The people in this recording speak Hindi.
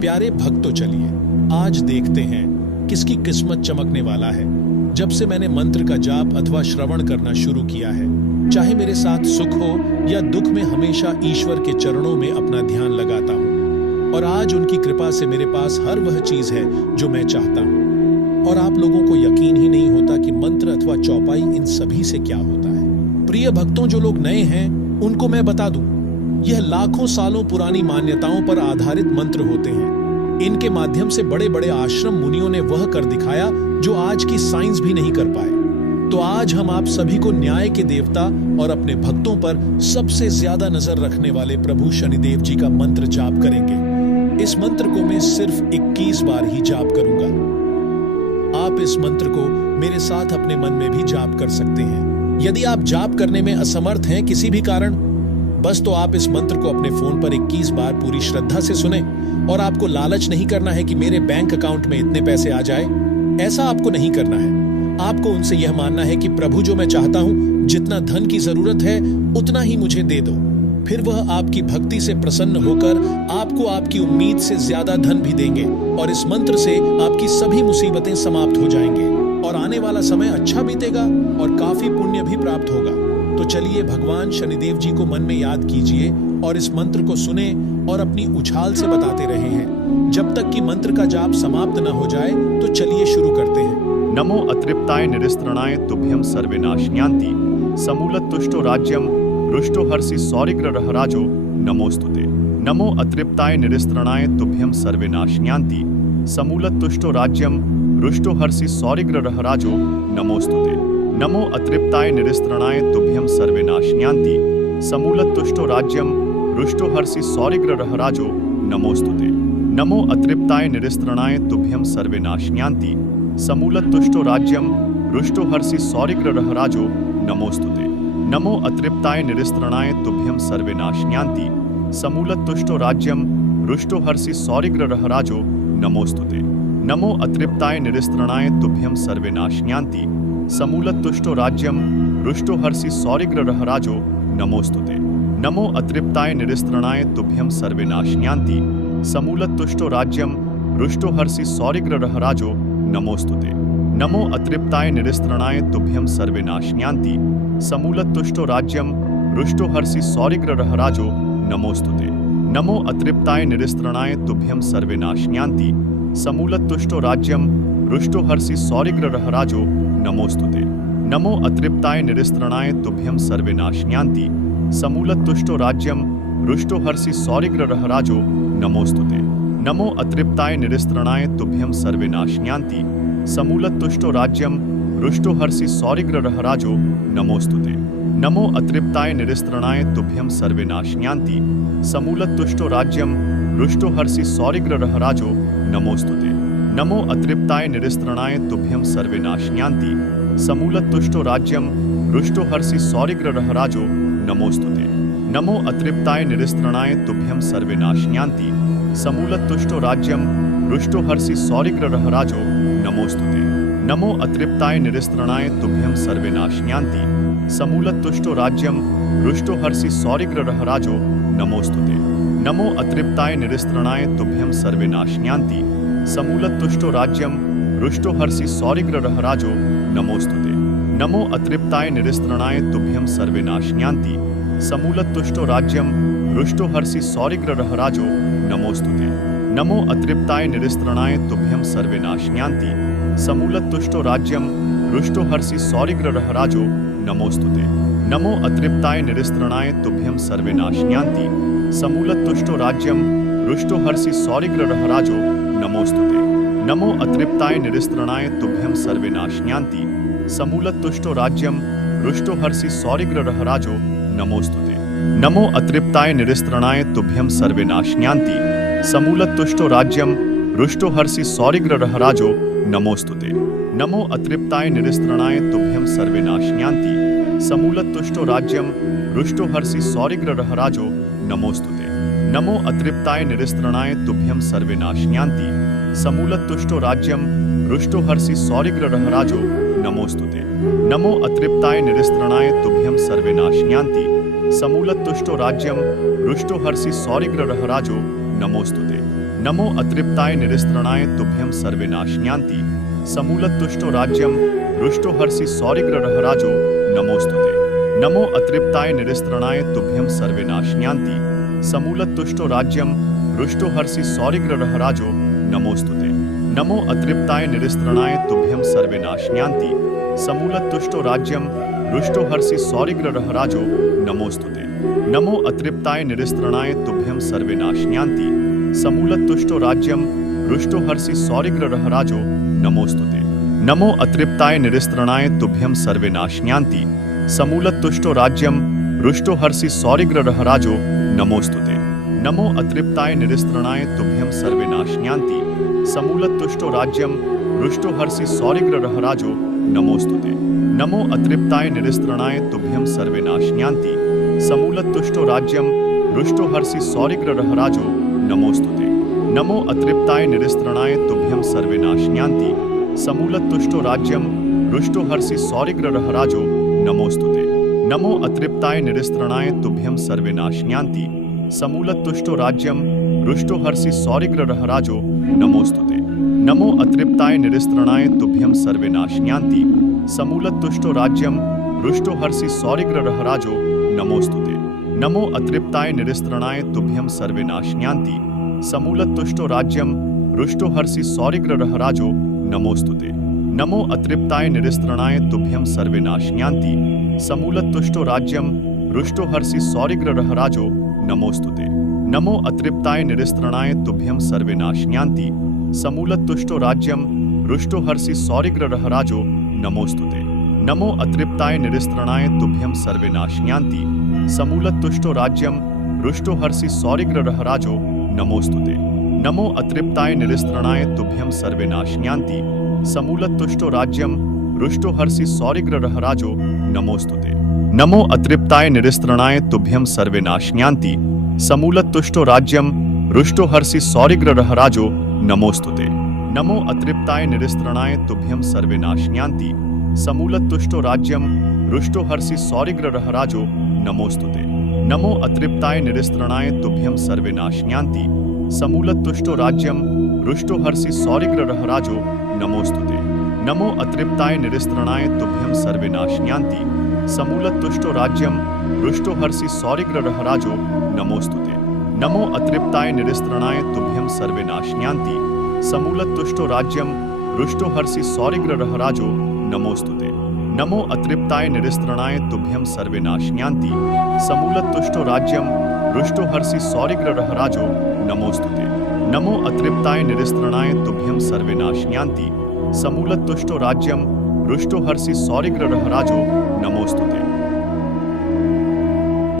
प्यारे भक्तों, चलिए आज देखते हैं किसकी किस्मत चमकने वाला है। जब से मैंने मंत्र का जाप अथवा श्रवण करना शुरू किया है, चाहे मेरे साथ सुख हो या दुख में, हमेशा ईश्वर के चरणों में अपना ध्यान लगाता हूँ। और आज उनकी कृपा से मेरे पास हर वह चीज है जो मैं चाहता हूँ। और आप लोगों को यकीन ही नहीं होता कि मंत्र अथवा चौपाई इन सभी से क्या होता है। प्रिय भक्तों, जो लोग नए हैं उनको मैं बता दूं, यह लाखों सालों पुरानी मान्यताओं पर आधारित मंत्र होते हैं। इनके माध्यम से बड़े बड़े आश्रम मुनियों ने वह कर दिखाया जो आज की साइंस भी नहीं कर पाए। तो आज हम आप सभी को न्याय के देवता और अपने भक्तों पर सबसे ज्यादा नजर रखने वाले प्रभु शनिदेव जी का मंत्र जाप करेंगे। इस मंत्र को मैं सिर्फ 21 बार ही जाप करूंगा। आप इस मंत्र को मेरे साथ अपने मन में भी जाप कर सकते हैं। यदि आप जाप करने में असमर्थ हैं किसी भी कारण, बस तो आप इस मंत्र को अपने फोन पर 21 बार पूरी श्रद्धा से सुने। और आपको लालच नहीं करना है कि मेरे बैंक अकाउंट में इतने पैसे आ जाए, ऐसा आपको नहीं करना है। आपको उनसे यह मानना है कि प्रभु, जो मैं चाहता हूं, जितना धन की जरूरत है उतना ही मुझे दे दो। फिर वह आपकी भक्ति से प्रसन्न होकर आपको आपकी उम्मीद से ज्यादा धन भी देंगे और इस मंत्र से आपकी सभी मुसीबतें समाप्त हो जाएंगे और आने वाला समय अच्छा बीतेगा और काफी पुण्य भी प्राप्त होगा। तो चलिए भगवान शनिदेव जी को मन में याद कीजिए और इस मंत्र को सुने और अपनी उछाल से बताते रहे हैं जब तक कि मंत्र का जाप समाप्त न हो जाए। तो चलिए शुरू करते हैं। नमो अतृप्ताय निरिस्त्रणाय तुभ्यं सर्वेनाशन्यान्ति समूलतुष्टो राज्यं रुष्टो हर्षि सौरिग्रहराजो नमोस्तुते। नमो अतृप्ताय निरिस्त्रणाय तुभ्यं सर्वेनाशन्यान्ति समूलतुष्टो राज्यं रुष्टो हर्षि सौरिग्रहराजो नमोस्तुते। नमो अतृप्ताय निरिस्त्रणाय तुभ्यं सर्वेनाशन्यान्ति समूलतुष्टो राज्यं रुष्टो हर्षि सौरिग्रहराजो नमोस्तुते। नमो अतृप्ताय निरिस्त्रणाय तुभ्यं सर्वेनाशन्यान्ति समूलतुष्टो राज्यं रुष्टो हर्षि सौरिग्रहराजो नमोस्तुते। नमो अतृप्ताय निरिस्त्रणाय तुभ्यं सर्वेनाशन्यान्ति समूलतुष्टो राज्यं रुष्टो हर्षि सौरिग्रहराजो नमोस्तुते। नमो अतृप्ताय निरिस्त्रणाय तुभ्यं सर्वेनाशन्यान्ति समूलतुष्टो राज्यं रुष्टो हर्षि सौरिग्रहराजो नमोस्तुते। नमो अतृप्ताय निरिस्त्रणाय तुभ्यं सर्वेनाशन्यान्ति समूलतुष्टो राज्यं रुष्टो हर्षि सौरिग्रहराजो नमोस्तुते। नमो अतृप्ताय निरिस्त्रणाय तुभ्यं सर्वेनाशन्यान्ति समूलतुष्टो राज्यं रुष्टो हर्षि सौरिग्रहराजो नमोस्तुते। नमो अतृप्ताय निरिस्त्रणाय तुभ्यं सर्वेनाशन्यान्ति समूलतुष्टो राज्यं रुष्टो हर्षि सौरिग्रहराजो नमोस्तुते। नमो अतृप्ताय निरिस्त्रणाय तुभ्यं सर्वेनाशन्यान्ति समूलतुष्टो राज्यं रुष्टो हर्षि सौरिग्रहराजो नमोस्तुते। नमो अतृप्ताय निरिस्त्रणाय तुभ्यं सर्वेनाशन्यान्ति समूलतुष्टो राज्यं रुष्टो हर्षि सौरिग्रहराजो नमोस्तुते। नमो अतृप्ताय निरिस्त्रणाय तुभ्यं सर्वेनाशन्यान्ति समूलतुष्टो राज्यं रुष्टो हर्षि सौरिग्रहराजो नमोस्तुते। नमो अतृप्ताय निरिस्त्रणाय तुभ्यं सर्वेनाशन्यान्ति समूलतुष्टो राज्यं रुष्टो हर्षि सौरिग्रहराजो नमोस्तुते। नमो अतृप्ताय निरिस्त्रणाय तुभ्यं सर्वेनाशन्यान्ति समूलतुष्टो राज्यं रुष्टो हर्षि सौरिग्रहराजो नमोस्तुते। नमो अतृप्ताय निरिस्त्रणाय तुभ्यं सर्वेनाशन्यान्ति समूलतुष्टो राज्यं रुष्टो हर्षि सौरिग्रहराजो नमोस्तुते। नमो अतृप्ताय निरिस्त्रणाय तुभ्यं सर्वेनाशन्यान्ति समूलतुष्टो राज्यं रुष्टो हर्षि सौरिग्रहराजो नमोस्तुते। नमो अतृप्ताय निरिस्त्रणाय तुभ्यं सर्वेनाशन्यान्ति समूलतुष्टो राज्यं रुष्टो हर्षि सौरिग्रहराजो नमोस्तुते। नमो अतृप्ताय निरिस्त्रणाय तुभ्यं सर्वेनाशन्यान्ति समूलतुष्टो राज्यं रुष्टो हर्षि सौरिग्रहराजो नमोस्तुते। नमो अतृप्ताय निरिस्त्रणाय तुभ्यं सर्वेनाशन्यान्ति समूलतुष्टो राज्यं रुष्टो हर्षि सौरिग्रहराजो नमोस्तुते। नमो अतृप्ताय निरिस्त्रणाय तुभ्यं सर्वेनाशन्यान्ति समूलतुष्टो राज्यं रुष्टो हर्षि सौरिग्रहराजो नमोस्तुते। नमो अतृप्ताय निरिस्त्रणाय तुभ्यं सर्वेनाशन्यान्ति समूलतुष्टो राज्यं रुष्टो हर्षि सौरिग्रहराजो नमोस्तुते। नमो अतृप्ताय निरिस्त्रणाय तुभ्यं सर्वेनाशन्यान्ति समूलतुष्टो राज्यं रुष्टो हर्षि सौरिग्रहराजो नमोस्तुते। नमो अतृप्ताय निरिस्त्रणाय तुभ्यं सर्वेनाशन्यान्ति समूलतुष्टो राज्यं रुष्टो हर्षि सौरिग्रहराजो नमोस्तुते। नमो अतृप्ताय निरिस्त्रणाय तुभ्यं सर्वेनाशन्यान्ति समूलतुष्टो राज्यं रुष्टो हर्षि सौरिग्रहराजो नमोस्तुते। नमो अतृप्ताय निरिस्त्रणाय तुभ्यं सर्वेनाशन्यान्ति समूलतुष्टो राज्यं रुष्टो हर्षि सौरिग्रहराजो नमोस्तुते। नमो अतृप्ताय निरिस्त्रणाय तुभ्यं सर्वेनाशन्यान्ति समूलतुष्टो राज्यं रुष्टो हर्षि सौरिग्रहराजो नमोस्तुते। नमो अतृप्ताय निरिस्त्रणाय तुभ्यं सर्वेनाशन्यान्ति समूलतुष्टो राज्यं रुष्टो हर्षि सौरिग्रहराजो नमोस्तुते। नमो अतृप्ताय निरिस्त्रणाय तुभ्यं सर्वेनाशन्यान्ति समूलतुष्टो राज्यं रुष्टो हर्षि सौरिग्रहराजो नमोस्तुते। नमो अतृप्ताय निरिस्त्रणाय तुभ्यं सर्वेनाशन्यान्ति समूलतुष्टो राज्यं रुष्टो हर्षि सौरिग्रहराजो नमोस्तुते। नमो अतृप्ताय निरिस्त्रणाय तुभ्यं सर्वेनाशन्यान्ति समूलतुष्टो राज्यं रुष्टो हर्षि सौरिग्रहराजो नमोस्तुते। नमो अतृप्ताय निरिस्त्रणाय तुभ्यं सर्वेनाशन्यान्ति समूलतुष्टो राज्यं रुष्टो हर्षि सौरिग्रहराजो नमोस्तुते। नमो अतृप्ताय निरिस्त्रणाय तुभ्यं सर्वेनाशन्यान्ति समूलतुष्टो राज्यं रुष्टो हर्षि सौरिग्रहराजो नमोस्तुते। नमो अतृप्ताय निरिस्त्रणाय तुभ्यं सर्वेनाशन्यान्ति समूलतुष्टो राज्यं रुष्टो हर्षि सौरिग्रहराजो नमोस्तुते। नमो अतृप्ताय निरिस्त्रणाय तुभ्यं सर्वेनाशन्यान्ति समूलतुष्टो राज्यं रुष्टो हर्षि सौरिग्रहराजो नमोस्तुते। नमो अतृप्ताय निरिस्त्रणाय तुभ्यं सर्वेनाशन्यान्ति समूलतुष्टो राज्यं रुष्टो हर्षि सौरिग्रहराजो नमोस्तुते। नमो अतृप्ताय निरिस्त्रणाय तुभ्यं सर्वेनाशन्यान्ति समूलतुष्टो राज्यं रुष्टो हर्षि सौरिग्रहराजो नमोस्तुते। नमो अतृप्ताय निरिस्त्रणाय तुभ्यं सर्वेनाशन्यान्ति समूलतुष्टो राज्यं रुष्टो हर्षि सौरिग्रहराजो नमोस्तुते। नमो अतृप्ताय निरिस्त्रणाय तुभ्यं सर्वेनाशन्यान्ति समूलतुष्टो राज्यं रुष्टो हर्षि सौरिग्रहराजो नमोस्तुते। नमो अतृप्ताय निरिस्त्रणाय तुभ्यं सर्वेनाशन्यान्ति समूलतुष्टो राज्यं रुष्टो हर्षि सौरिग्रहराजो नमोस्तुते। नमो अतृप्ताय निरिस्त्रणाय तुभ्यं सर्वेनाशन्यान्ति समूलतुष्टो राज्यं रुष्टो हर्षि सौरिग्रहराजो नमोस्तुते। नमो अतृप्ताय निरिस्त्रणाय तुभ्यं सर्वेनाशन्यान्ति समूलतुष्टो राज्यं रुष्टो हर्षि सौरिग्रहराजो नमोस्तुते। नमो अतृप्ताय निरिस्त्रणाय तुभ्यं सर्वेनाशन्यान्ति समूलतुष्टो राज्यं रुष्टो हर्षि सौरिग्रहराजो नमोस्तुते। नमो अतृप्ताय निरिस्त्रणाय तुभ्यं सर्वेनाशन्यान्ति समूलतुष्टो राज्यं रुष्टो हर्षि सौरिग्रहराजो नमोस्तुते। नमो अतृप्ताय निरिस्त्रणाय तुभ्यं सर्वेनाशन्यान्ति समूलतुष्टो राज्यं रुष्टो हर्षि सौरिग्रहराजो नमोस्तुते। नमो अतृप्ताय निरिस्त्रणाय तुभ्यं सर्वेनाशन्यान्ति समूलतुष्टो राज्यं रुष्टो हर्षि सौरिग्रहराजो नमोस्तुते। नमो अतृप्ताय निरिस्त्रणाय तुभ्यं सर्वेनाशन्यान्ति समूलतुष्टो राज्यं रुष्टो हर्षि सौरिग्रहराजो नमोस्तुते।